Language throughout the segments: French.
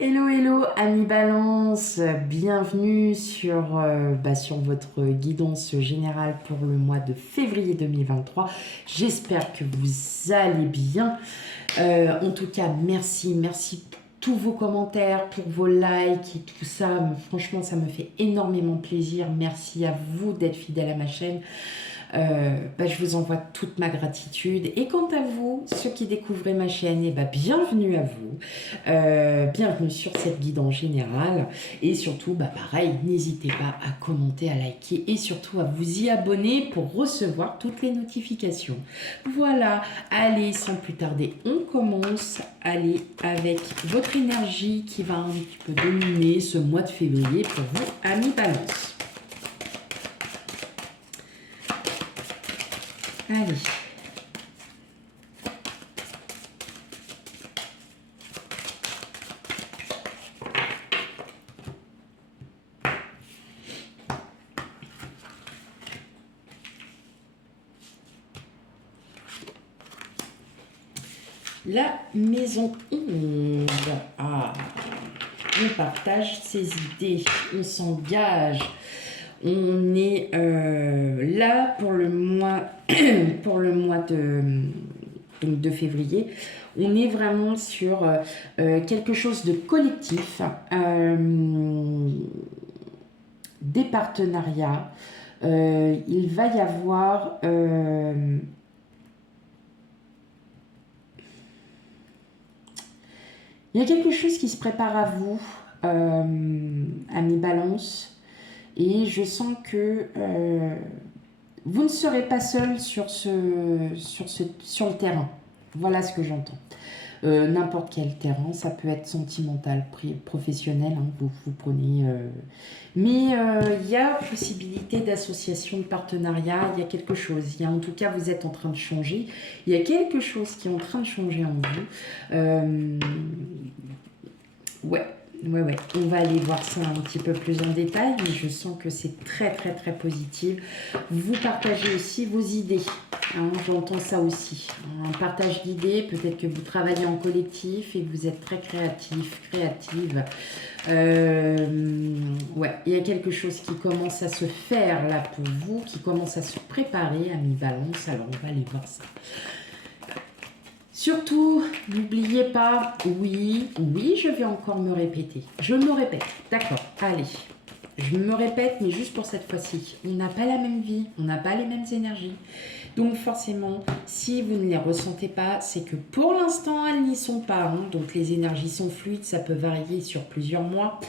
Hello, hello, amis Balance, bienvenue sur votre guidance générale pour le mois de février 2023. J'espère que vous allez bien. En tout cas, merci pour tous vos commentaires, pour vos likes et tout ça. Franchement, ça me fait énormément plaisir. Merci à vous d'être fidèles à ma chaîne. Je vous envoie toute ma gratitude. Et quant à vous, ceux qui découvrez ma chaîne, bienvenue à vous. Bienvenue sur cette guidance générale. Et surtout, pareil, n'hésitez pas à commenter, à liker et surtout à vous y abonner pour recevoir toutes les notifications. Voilà, allez, sans plus tarder, on commence. Allez, avec votre énergie qui va un petit peu dominer ce mois de février pour vous, amis Balance. Allez. La maison 11. Ah, on partage ses idées, on s'engage. On est là pour le mois, de février. On est vraiment sur quelque chose de collectif, des partenariats. Il va y avoir il y a quelque chose qui se prépare à vous, amis Balance. Et je sens que vous ne serez pas seul sur le terrain. Voilà ce que j'entends. N'importe quel terrain, ça peut être sentimental, professionnel, hein, vous prenez... Mais il y a possibilité d'association, de partenariat, il y a quelque chose. En tout cas, vous êtes en train de changer. Il y a quelque chose qui est en train de changer en vous. Ouais. On va aller voir ça un petit peu plus en détail, mais je sens que c'est très positif. Vous partagez aussi vos idées, hein, j'entends ça aussi. Un partage d'idées, peut-être que vous travaillez en collectif et que vous êtes très créative. Il y a quelque chose qui commence à se faire là pour vous, qui commence à se préparer, amis Balance, alors on va aller voir ça. Surtout, n'oubliez pas, oui, je vais encore me répéter. Je me répète, d'accord, allez. Je me répète, mais juste pour cette fois-ci. On n'a pas la même vie, on n'a pas les mêmes énergies. Donc forcément, si vous ne les ressentez pas, c'est que pour l'instant, elles n'y sont pas. Hein. Donc les énergies sont fluides, ça peut varier sur plusieurs mois.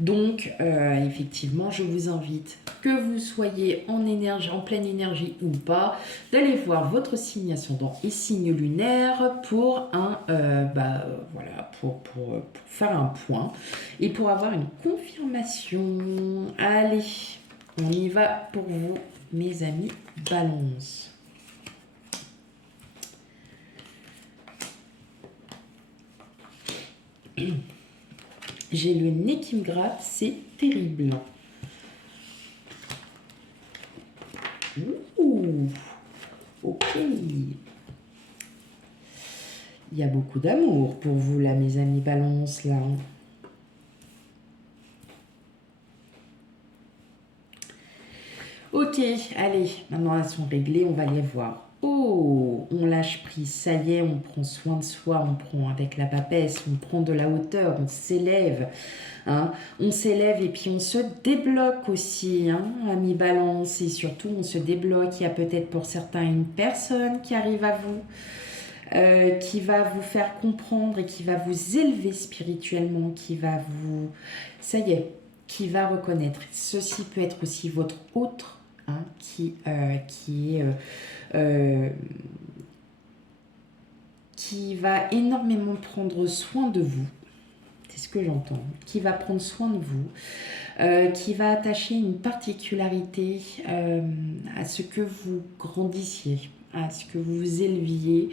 Donc, effectivement, je vous invite, que vous soyez en pleine énergie ou pas, d'aller voir votre signe ascendant et signe lunaire pour pour faire un point et pour avoir une confirmation. Allez, on y va pour vous, mes amis Balance. J'ai le nez qui me gratte, c'est terrible. Ouh, ok. Il y a beaucoup d'amour pour vous là, mes amis Balance, là. Ok, allez, maintenant elles sont réglées, on va les voir. Oh, on lâche prise, ça y est, on prend soin de soi, on prend avec la papesse, on prend de la hauteur, on s'élève. Hein, on s'élève et puis on se débloque aussi, hein, amis Balance, et surtout on se débloque. Il y a peut-être pour certains une personne qui arrive à vous, qui va vous faire comprendre et qui va vous élever spirituellement, qui va vous... Ça y est, qui va reconnaître. Ceci peut être aussi votre autre, hein, qui va énormément prendre soin de vous. C'est ce que j'entends. Qui va prendre soin de vous, qui va attacher une particularité à ce que vous grandissiez, à ce que vous vous éleviez.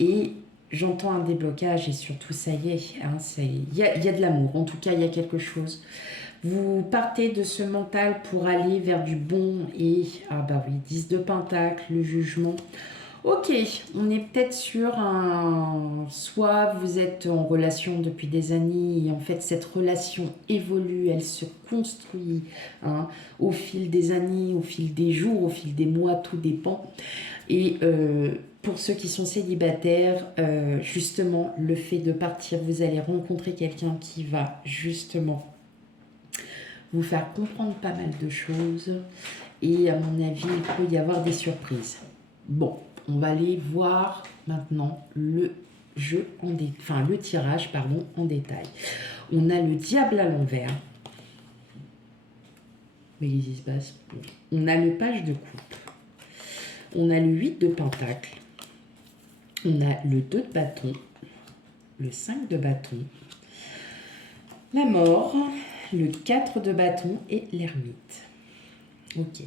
Et j'entends un déblocage et surtout, ça y est, hein, il y a de l'amour. En tout cas, il y a quelque chose. Vous partez de ce mental pour aller vers du bon et, 10 de pentacle, le jugement. Ok, on est peut-être sur un... Soit vous êtes en relation depuis des années et en fait cette relation évolue, elle se construit hein, au fil des années, au fil des jours, au fil des mois, tout dépend. Et pour ceux qui sont célibataires, justement, le fait de partir, vous allez rencontrer quelqu'un qui va justement vous faire comprendre pas mal de choses. Et à mon avis, il peut y avoir des surprises. Bon, on va aller voir maintenant le jeu le tirage pardon, en détail. On a le diable à l'envers. Mais qu'est-ce qui se passe? On a le page de coupe. On a le 8 de pentacle. On a le 2 de bâton. Le 5 de bâton. La mort. Le 4 de bâton et l'ermite. Ok.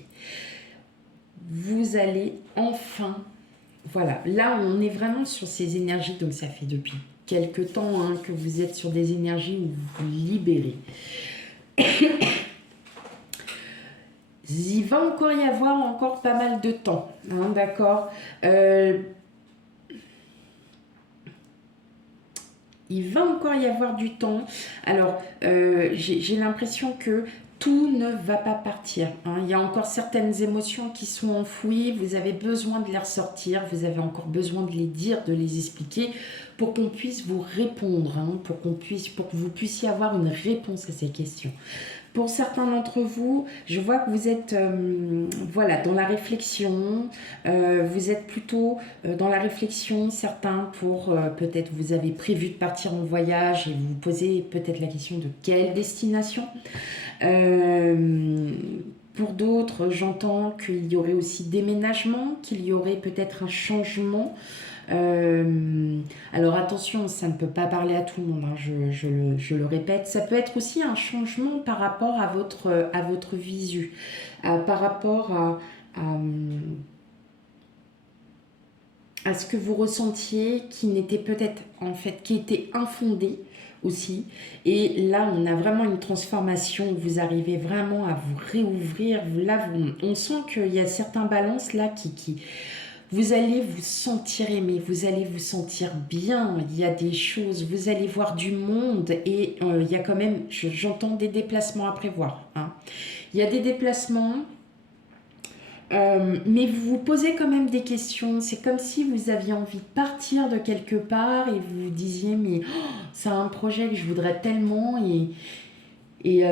Vous allez enfin... Voilà, là on est vraiment sur ces énergies, donc ça fait depuis quelques temps hein, que vous êtes sur des énergies où vous vous libérez. Il va encore y avoir encore pas mal de temps, hein, d'accord il va encore y avoir du temps. Alors, j'ai l'impression que tout ne va pas partir. Hein. Il y a encore certaines émotions qui sont enfouies. Vous avez besoin de les ressortir. Vous avez encore besoin de les dire, de les expliquer pour qu'on puisse vous répondre, hein, pour que vous puissiez avoir une réponse à ces questions. Pour certains d'entre vous, je vois que vous êtes voilà, dans la réflexion, vous êtes plutôt dans la réflexion, certains pour peut-être vous avez prévu de partir en voyage et vous vous posez peut-être la question de quelle destination. Pour d'autres, j'entends qu'il y aurait aussi déménagement, qu'il y aurait peut-être un changement. Alors attention, ça ne peut pas parler à tout le monde, hein, je le répète. Ça peut être aussi un changement par rapport à votre visu, par rapport à ce que vous ressentiez qui n'était peut-être en fait, qui était infondé aussi. Et là, on a vraiment une transformation, vous arrivez vraiment à vous réouvrir. Là, on sent qu'il y a certains balances là qui vous allez vous sentir aimé, vous allez vous sentir bien, il y a des choses, vous allez voir du monde et il y a quand même, j'entends des déplacements à prévoir. Hein. Il y a des déplacements, mais vous vous posez quand même des questions. C'est comme si vous aviez envie de partir de quelque part et vous vous disiez, mais oh, c'est un projet que je voudrais tellement et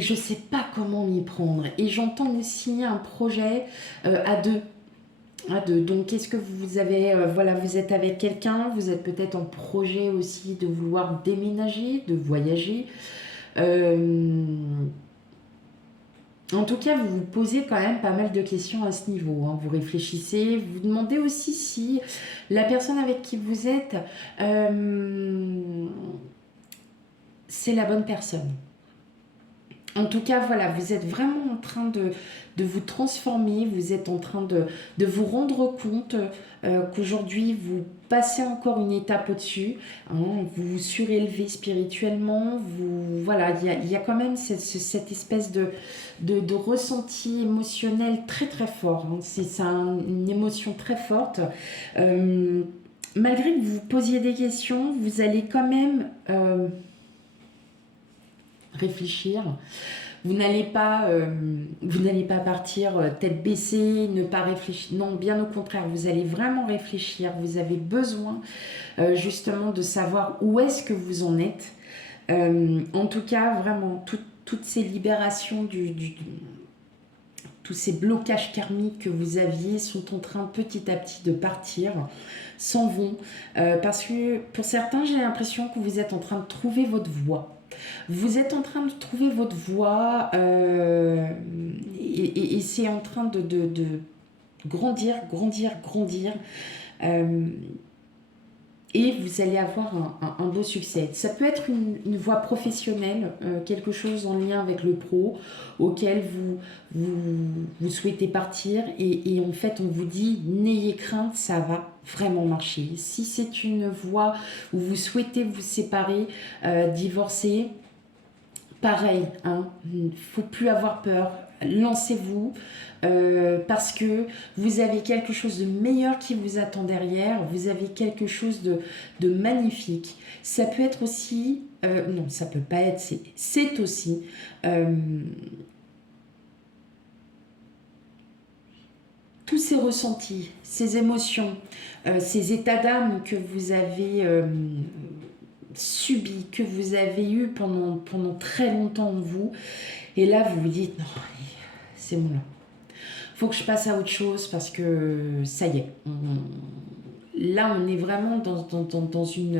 je ne sais pas comment m'y prendre. Et j'entends aussi un projet à deux. Donc, qu'est-ce que vous avez voilà, vous êtes avec quelqu'un, vous êtes peut-être en projet aussi de vouloir déménager, de voyager. En tout cas, vous vous posez quand même pas mal de questions à ce niveau. Hein. Vous réfléchissez, vous demandez aussi si la personne avec qui vous êtes, c'est la bonne personne. En tout cas, voilà, vous êtes vraiment en train de vous transformer, vous êtes en train de vous rendre compte qu'aujourd'hui, vous passez encore une étape au-dessus, hein, vous vous surélevez spirituellement, voilà, il y a quand même cette espèce de ressenti émotionnel très très fort, hein, c'est une émotion très forte. Malgré que vous vous posiez des questions, vous allez quand même... réfléchir. Vous n'allez pas partir tête baissée, ne pas réfléchir. Non, bien au contraire, vous allez vraiment réfléchir. Vous avez besoin justement de savoir où est-ce que vous en êtes. En tout cas, vraiment, toutes ces libérations tous ces blocages karmiques que vous aviez sont en train petit à petit de partir, s'en vont. Parce que pour certains, j'ai l'impression que vous êtes en train de trouver votre voie. Vous êtes en train de trouver votre voie et c'est en train de grandir. Et vous allez avoir un beau succès. Ça peut être une voie professionnelle, quelque chose en lien avec le pro, auquel vous souhaitez partir. Et en fait, on vous dit, n'ayez crainte, ça va vraiment marcher. Si c'est une voie où vous souhaitez vous séparer, divorcer, pareil, hein, il ne faut plus avoir peur. lancez-vous parce que vous avez quelque chose de meilleur qui vous attend derrière, vous avez quelque chose de magnifique. Ça peut être aussi, non, ça peut pas être, c'est aussi tous ces ressentis, ces émotions, ces états d'âme que vous avez subis, que vous avez eu pendant très longtemps en vous, et là vous vous dites non, c'est bon là. Faut que je passe à autre chose parce que ça y est. Là, on est vraiment dans une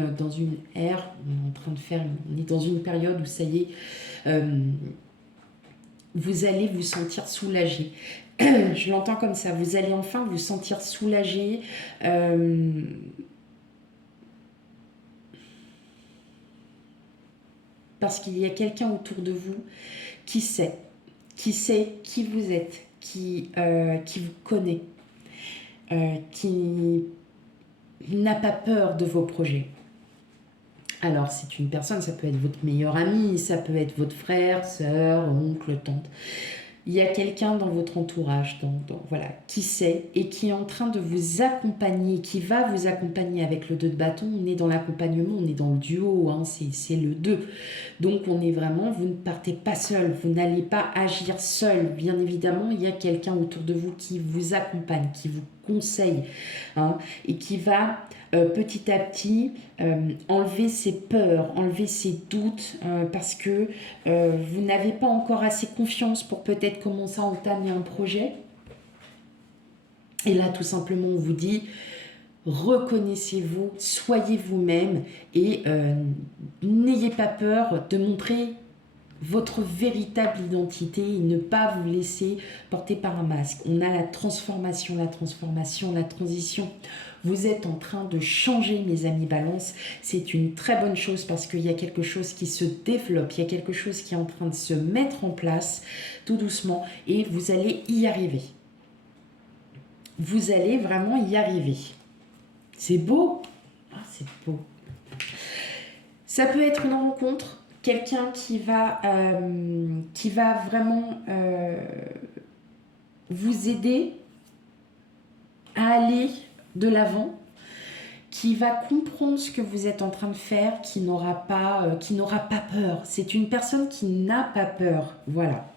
ère, on est en train de faire, on est dans une période où ça y est, vous allez vous sentir soulagé. Je l'entends comme ça, vous allez enfin vous sentir soulagé. Parce qu'il y a quelqu'un autour de vous qui sait qui vous êtes, qui vous connaît, qui n'a pas peur de vos projets. Alors, c'est une personne, ça peut être votre meilleur ami, ça peut être votre frère, sœur, oncle, tante. Il y a quelqu'un dans votre entourage, voilà, qui sait et qui est en train de vous accompagner, qui va vous accompagner avec le 2 de bâton. On est dans l'accompagnement, on est dans le duo, hein, c'est le 2. Donc on est vraiment, vous ne partez pas seul, vous n'allez pas agir seul. Bien évidemment, il y a quelqu'un autour de vous qui vous accompagne, qui vous conseille, hein, et qui va petit à petit enlever ses peurs, enlever ses doutes, parce que vous n'avez pas encore assez confiance pour peut-être commencer à entamer un projet. Et là, tout simplement, on vous dit, reconnaissez-vous, soyez vous-même et n'ayez pas peur de montrer votre véritable identité et ne pas vous laisser porter par un masque. On a la transformation, la transition. Vous êtes en train de changer, mes amis Balance. C'est une très bonne chose parce qu'il y a quelque chose qui se développe, il y a quelque chose qui est en train de se mettre en place tout doucement et vous allez y arriver. Vous allez vraiment y arriver. C'est beau. Ah, c'est beau. Ça peut être une rencontre, quelqu'un qui va vraiment vous aider à aller de l'avant, qui va comprendre ce que vous êtes en train de faire, qui n'aura pas peur. C'est une personne qui n'a pas peur, voilà.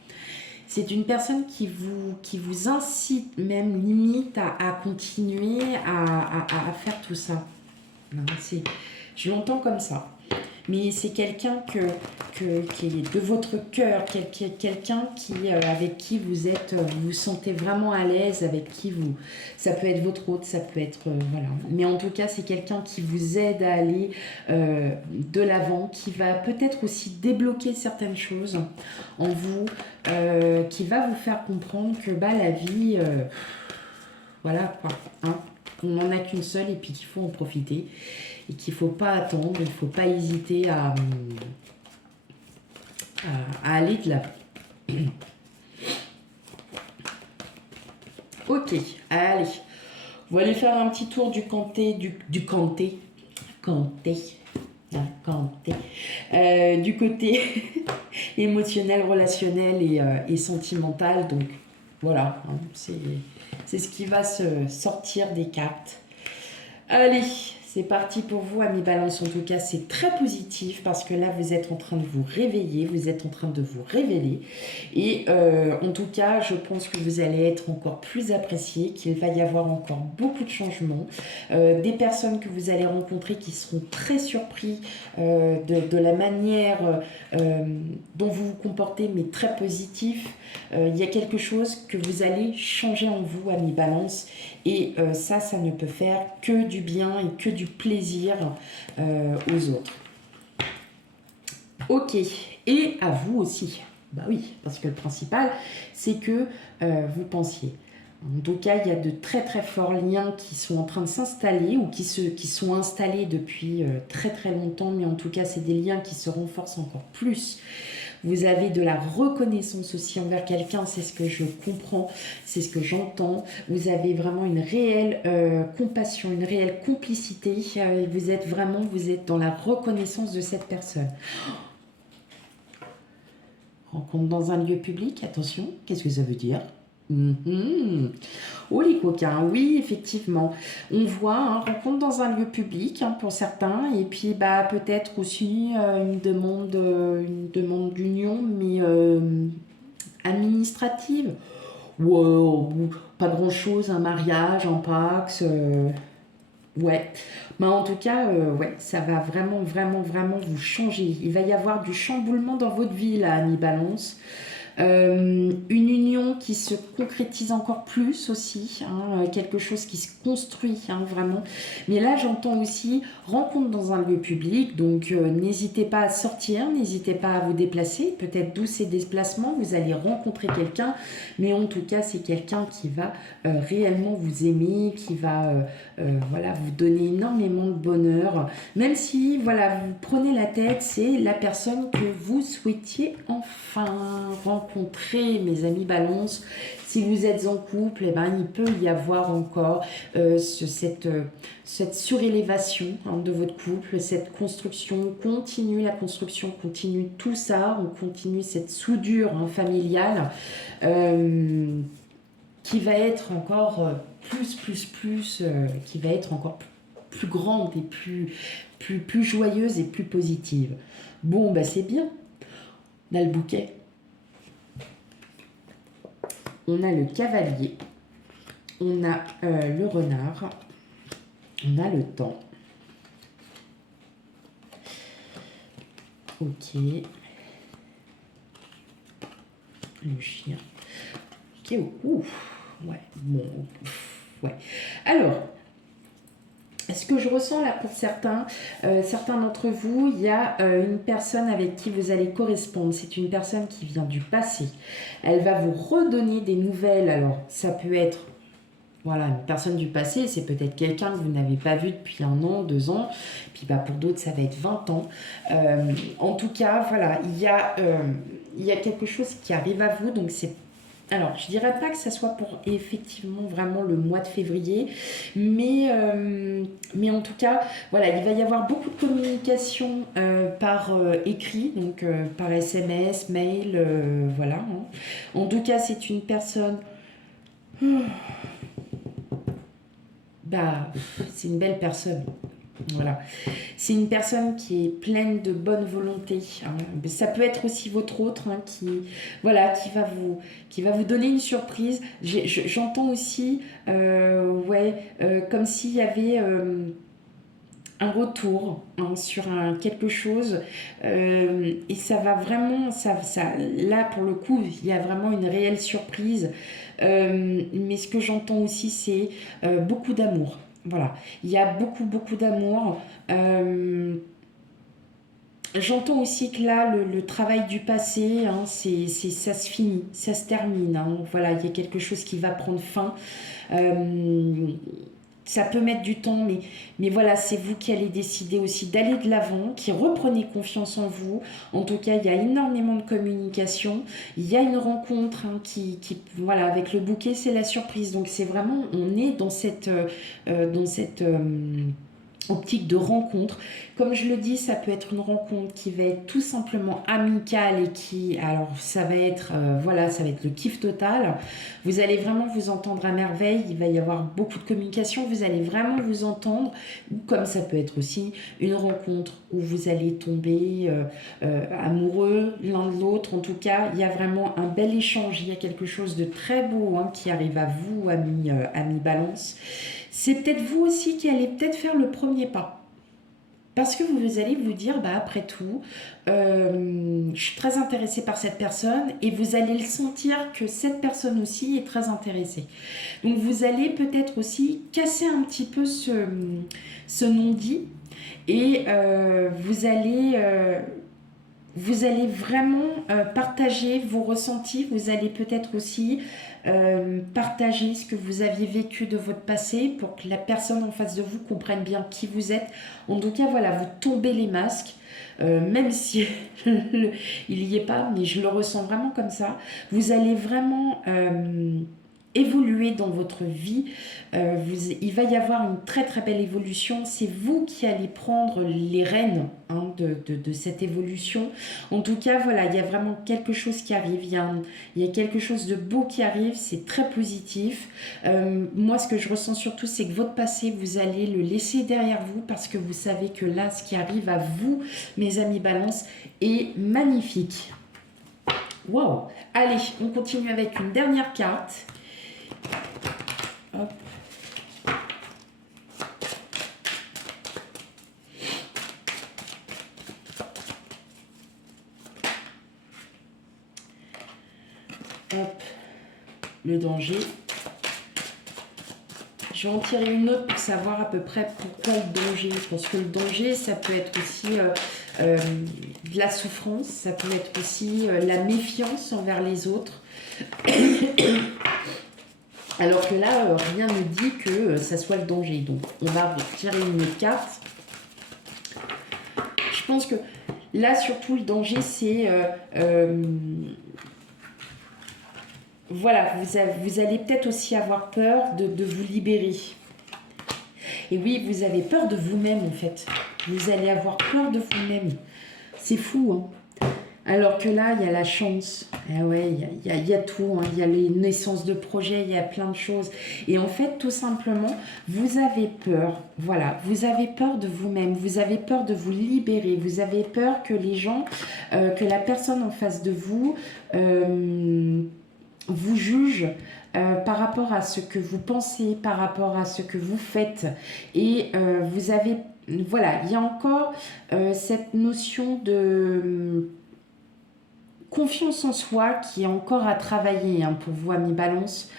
C'est une personne qui vous incite, même limite, à continuer à faire tout ça. Je l'entends comme ça. Mais c'est quelqu'un qui est de votre cœur, quelqu'un avec qui vous vous sentez vraiment à l'aise, avec qui ça peut être votre hôte, ça peut être, voilà. Mais en tout cas, c'est quelqu'un qui vous aide à aller de l'avant, qui va peut-être aussi débloquer certaines choses en vous, qui va vous faire comprendre que la vie, voilà quoi, hein, qu'on n'en a qu'une seule et puis qu'il faut en profiter. Et qu'il ne faut pas attendre, il ne faut pas hésiter à aller de l'avant. Ok, allez. On va aller faire un petit tour du canté, du côté émotionnel, relationnel et sentimental. Donc voilà, hein, c'est ce qui va se sortir des cartes. Allez, c'est parti pour vous, amis Balance. En tout cas, c'est très positif parce que là, vous êtes en train de vous réveiller, vous êtes en train de vous révéler. Et en tout cas, je pense que vous allez être encore plus apprécié, qu'il va y avoir encore beaucoup de changements. Des personnes que vous allez rencontrer qui seront très surpris de la manière dont vous vous comportez, mais très positif. Il y a quelque chose que vous allez changer en vous, amis Balance. Et ça ne peut faire que du bien et que du plaisir aux autres. Ok, et à vous aussi. Bah oui, parce que le principal, c'est que vous pensiez. En tout cas, il y a de très très forts liens qui sont en train de s'installer ou qui sont installés depuis très très longtemps, mais en tout cas, c'est des liens qui se renforcent encore plus. Vous avez de la reconnaissance aussi envers quelqu'un, c'est ce que je comprends, c'est ce que j'entends. Vous avez vraiment une réelle compassion, une réelle complicité. Vous êtes dans la reconnaissance de cette personne. Rencontre dans un lieu public, attention, qu'est-ce que ça veut dire? Mhm. Oh les coquins, oui, effectivement. On voit, hein, rencontre dans un lieu public hein, pour certains, et puis bah, peut-être aussi une demande d'union, mais administrative. Ou pas grand-chose, un mariage, un Pax. Ouais, mais en tout cas, ouais, ça va vraiment, vraiment, vraiment vous changer. Il va y avoir du chamboulement dans votre vie, là, ami Balance. Une union qui se concrétise encore plus aussi, hein, quelque chose qui se construit hein, vraiment. Mais là, j'entends aussi rencontre dans un lieu public, donc n'hésitez pas à sortir, n'hésitez pas à vous déplacer. Peut-être d'où ces déplacements, vous allez rencontrer quelqu'un, mais en tout cas, c'est quelqu'un qui va réellement vous aimer, qui va voilà, vous donner énormément de bonheur. Même si, voilà, vous prenez la tête, c'est la personne que vous souhaitiez enfin rencontrer, mes amis Balance. Si vous êtes en couple, eh ben, il peut y avoir encore cette surélévation hein, de votre couple, cette construction continue, la construction continue, tout ça, on continue cette soudure hein, familiale qui va être encore qui va être encore plus grande et plus joyeuse et plus positive. Bon, bah c'est bien. On a le bouquet. On a le cavalier. On a le renard. On a le temps. Ok. Le chien. Ok, ouf. Ouais, bon, ouais. Alors, ce que je ressens là pour certains d'entre vous, il y a une personne avec qui vous allez correspondre. C'est une personne qui vient du passé. Elle va vous redonner des nouvelles. Alors, ça peut être voilà, une personne du passé, c'est peut-être quelqu'un que vous n'avez pas vu depuis 1 an, 2 ans. Puis bah, pour d'autres, ça va être 20 ans. En tout cas, voilà, il y a quelque chose qui arrive à vous. Donc, c'est alors, je dirais pas que ça soit pour effectivement vraiment le mois de février, mais en tout cas, voilà, il va y avoir beaucoup de communication par écrit, donc par SMS, mail, voilà. Hein. En tout cas, c'est une personne. Bah, c'est une belle personne. Voilà. C'est une personne qui est pleine de bonne volonté. Hein. Ça peut être aussi votre autre hein, voilà, qui va vous donner une surprise. J'entends aussi, comme s'il y avait un retour hein, sur quelque chose. Et ça va vraiment, là pour le coup, il y a vraiment une réelle surprise. Mais ce que j'entends aussi, c'est beaucoup d'amour. Voilà, il y a beaucoup, beaucoup d'amour. J'entends aussi que là, le travail du passé, hein, ça se finit, ça se termine. Hein. Voilà, il y a quelque chose qui va prendre fin. Ça peut mettre du temps, mais voilà, c'est vous qui allez décider aussi d'aller de l'avant, qui reprenez confiance en vous. En tout cas, il y a énormément de communication. Il y a une rencontre hein, voilà, avec le bouquet, c'est la surprise. Donc c'est vraiment, on est dans cette optique de rencontre. Comme je le dis, ça peut être une rencontre qui va être tout simplement amicale et alors ça va être, ça va être le kiff total. Vous allez vraiment vous entendre à merveille, il va y avoir beaucoup de communication, vous allez vraiment vous entendre, comme ça peut être aussi une rencontre où vous allez tomber amoureux l'un de l'autre. En tout cas, il y a vraiment un bel échange, il y a quelque chose de très beau hein, qui arrive à vous, amis Balance. C'est peut-être vous aussi qui allez peut-être faire le premier pas. Parce que vous allez vous dire, bah, après tout, je suis très intéressée par cette personne et vous allez le sentir que cette personne aussi est très intéressée. Donc vous allez peut-être aussi casser un petit peu ce non-dit et vous allez vraiment partager vos ressentis, vous allez peut-être aussi partager ce que vous aviez vécu de votre passé pour que la personne en face de vous comprenne bien qui vous êtes. En tout cas, voilà, vous tombez les masques, même si il n'y est pas, mais je le ressens vraiment comme ça. Vous allez vraiment évoluer dans votre vie. Il va y avoir une très très belle évolution. C'est vous qui allez prendre les rênes hein, de cette évolution. En tout cas, voilà, il y a vraiment quelque chose qui arrive. Il y a quelque chose de beau qui arrive. C'est très positif. Moi, ce que je ressens surtout, c'est que votre passé, vous allez le laisser derrière vous parce que vous savez que là, ce qui arrive à vous, mes amis Balance, est magnifique. Waouh! Allez, on continue avec une dernière carte. Hop. Hop. Le danger. Je vais en tirer une autre pour savoir à peu près pourquoi le danger. Parce que le danger, ça peut être aussi de la souffrance, ça peut être aussi la méfiance envers les autres. Alors que là, rien ne dit que ça soit le danger. Donc, on va tirer une autre carte. Je pense que là, surtout, le danger, c'est... voilà, vous allez peut-être aussi avoir peur de vous libérer. Et oui, vous avez peur de vous-même, en fait. Vous allez avoir peur de vous-même. C'est fou, hein. Alors que là, il y a la chance. Ah ouais, il y a tout. Hein. Il y a les naissances de projets, il y a plein de choses. Et en fait, tout simplement, vous avez peur. Voilà, vous avez peur de vous-même. Vous avez peur de vous libérer. Vous avez peur que les gens, que la personne en face de vous juge par rapport à ce que vous pensez, par rapport à ce que vous faites. Et vous avez... Voilà, il y a encore cette notion de... confiance en soi qui est encore à travailler hein, pour vous, amis Balance.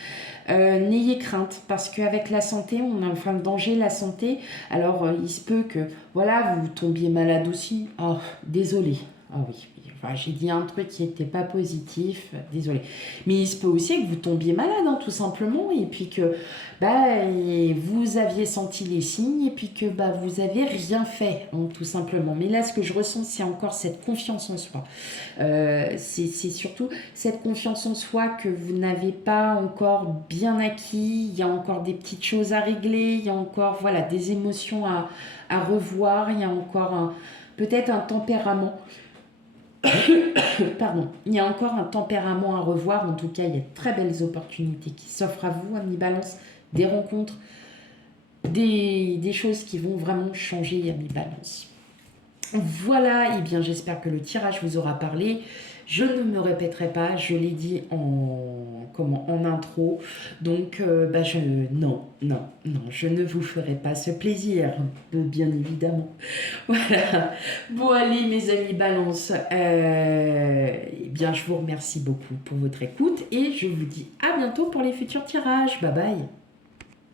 N'ayez crainte parce qu'avec la santé, on a enfin le danger, la santé. Alors, il se peut que voilà, vous tombiez malade aussi. Oh, désolé. Ah oui, enfin, j'ai dit un truc qui n'était pas positif, désolé. Mais il se peut aussi que vous tombiez malade, hein, tout simplement, et puis que vous aviez senti les signes, et puis que vous avez rien fait, hein, tout simplement. Mais là, ce que je ressens, c'est encore cette confiance en soi. C'est surtout cette confiance en soi que vous n'avez pas encore bien acquis. Il y a encore des petites choses à régler, il y a encore voilà, des émotions à revoir, il y a encore peut-être un tempérament. Pardon, il y a encore un tempérament à revoir. En tout cas, il y a de très belles opportunités qui s'offrent à vous, amis Balance, des rencontres, des choses qui vont vraiment changer, amis Balance. Voilà, et bien j'espère que le tirage vous aura parlé. Je ne me répéterai pas, je l'ai dit en intro. Donc, non, je ne vous ferai pas ce plaisir, bien évidemment. Voilà. Bon, allez, mes amis Balance, eh bien, je vous remercie beaucoup pour votre écoute et je vous dis à bientôt pour les futurs tirages. Bye bye.